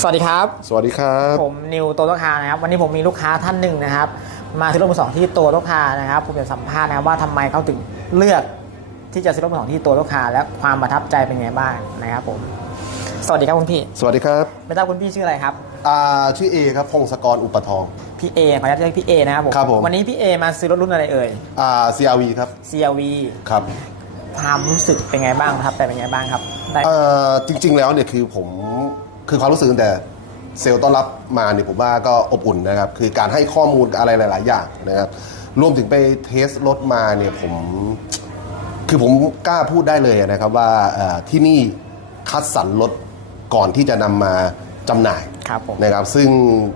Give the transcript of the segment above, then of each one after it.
สวัสดีครับ สวัสดีครับ ผมนิวโตโตคานะครับ วันนี้ผมมีลูกค้าท่านหนึ่งนะครับ มาซื้อรถมือสองที่โตโตคานะครับ ผมจะสัมภาษณ์นะครับว่าทำไมเขาถึงเลือกที่จะซื้อรถมือสองที่โตโตคาและความประทับใจเป็นไงบ้างนะครับผม สวัสดีครับคุณพี่ สวัสดีครับไม่ทราบคุณพี่ชื่ออะไรครับอ่าชื่อเอครับพงศกรอุปทองพี่เอขออนุญาตเรียกพี่เอนะครับผมครับผมวันนี้พี่เอมาซื้อรถรุ่นอะไรเอ่ยอ่า CRV ครับ CRV ครับความรู้สึกเป็นไงบ้างประทับใจเป็นไงบ้างครับได้เอ่อจริง ๆ แล้วเนี่ยคือผม คือความรู้สึกตั้งแต่เซลล์ต้อนรับมาเนี่ยผมว่าก็อบอุ่นนะครับ คือการให้ข้อมูลอะไรหลาย ๆ อย่างนะครับ รวมถึงไปเทสรถมาเนี่ยผม คือผมกล้าพูดได้เลยนะครับว่าเอ่อที่นี่คัดสรรรถก่อนที่จะนำมาจำหน่ายครับผมนะครับ ซึ่ง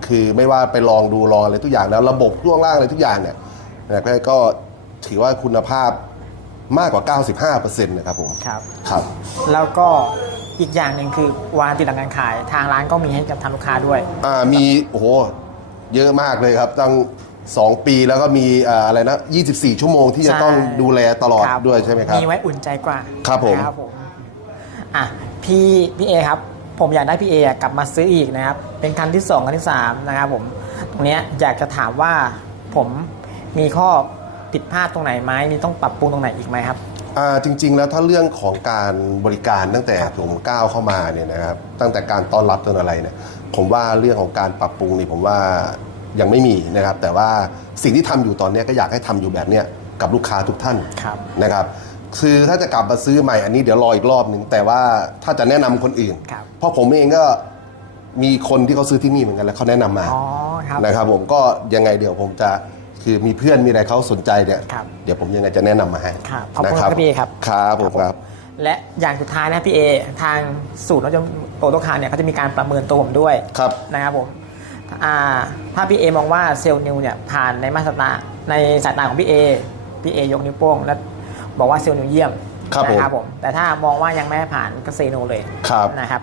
คือไม่ว่าไปลองดูลองอะไรทุกอย่างแล้วระบบช่วงล่างอะไรทุกอย่างเนี่ยนะครับก็ถือว่าคุณภาพมากกว่า 95%นะครับผม ครับ ครับ แล้วก็ อีกอย่างหนึ่งคือวารันตีหลังการขาย ทางร้านก็มีให้กับทางลูกค้าด้วย อ่ามีโอ้โหเยอะมากเลยครับตั้ง 2 ปีแล้วก็มีอ่าอะไรนะ 24 ชั่วโมงที่จะใช่ต้องดูแลตลอดครับด้วยใช่ไหมครับ มีไว้อุ่นใจกว่าครับผม นะครับผมอะพี่พี่เอครับ ผมอยากได้พี่เอะกลับมาซื้ออีกนะครับ เป็นคันที่สองคันที่สามนะครับผมตรงเนี้ยอยากจะถามว่าผมมีข้อผิดพลาดตรงไหนไหมมีต้องปรับปรุงตรงไหนอีกไหมครับ อ่าจริง ๆ แล้วถ้าเรื่องของการบริการตั้งแต่ผมก้าวเข้ามาเนี่ยนะครับตั้งแต่การต้อนรับจนอะไรเนี่ยผมว่าเรื่องของการปรับปรุงนี่ผมว่ายังไม่มีนะครับ แต่ว่าสิ่งที่ทำอยู่ตอนเนี้ยก็อยากให้ทำอยู่แบบเนี้ยกับลูกค้าทุกท่านครับ นะครับ คือถ้าจะกลับมาซื้อใหม่อันนี้เดี๋ยวรออีกรอบหนึ่งแต่ว่าถ้าจะแนะนำคนอื่น ครับ เพราะผมเองก็มีคนที่เขาซื้อที่นี่เหมือนกันแล้วเขาแนะนำมา อ๋อครับ นะครับผมก็ยังไงเดี๋ยวผมจะ คือมีเพื่อนมีอะไรเขาสนใจเนี่ยครับเดี๋ยวผมยังไงจะแนะนำมาให้ครับขอบคุณนะครับพี่เอครับ ครับผมครับ และอย่างสุดท้ายนะพี่เอทางสูตรรถยนต์โตโตคาร์เนี่ยเขาจะมีการประเมินตัวผมด้วยครับ นะครับผมอ่าถ้าพี่เอมองว่าเซลล์นิวเนี่ยผ่านในมาตรฐานในสายตาของพี่เอพี่เอยกนิ้วโป้ง และบอกว่าเซลล์นิวเยี่ยมครับผม นะครับผมแต่ถ้ามองว่ายังไม่ให้ผ่านก็เซโนเลยครับ นะครับ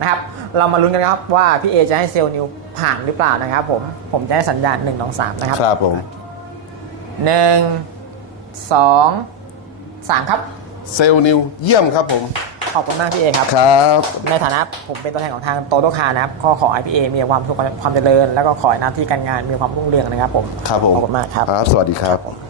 นะครับเรามาลุ้นกันครับว่าพี่เอจะให้เซลล์นิวผ่านหรือเปล่านะครับผมผมจะให้สัญญาณหนึ่งสองสามนะครับครับผมหนึ่งสองสามครับเซลล์นิวเยี่ยมครับผม ขอบคุณมากพี่เอครับ ครับ ในฐานะผมเป็นตัวแทนของทางโตโตคาร์นะครับขอขอให้พี่เอมีความสุขความเจริญ แล้วก็ขอให้หน้าที่การงานมีความรุ่งเรืองนะครับผมครับผม ขอบคุณมากครับ ครับ สวัสดีครับ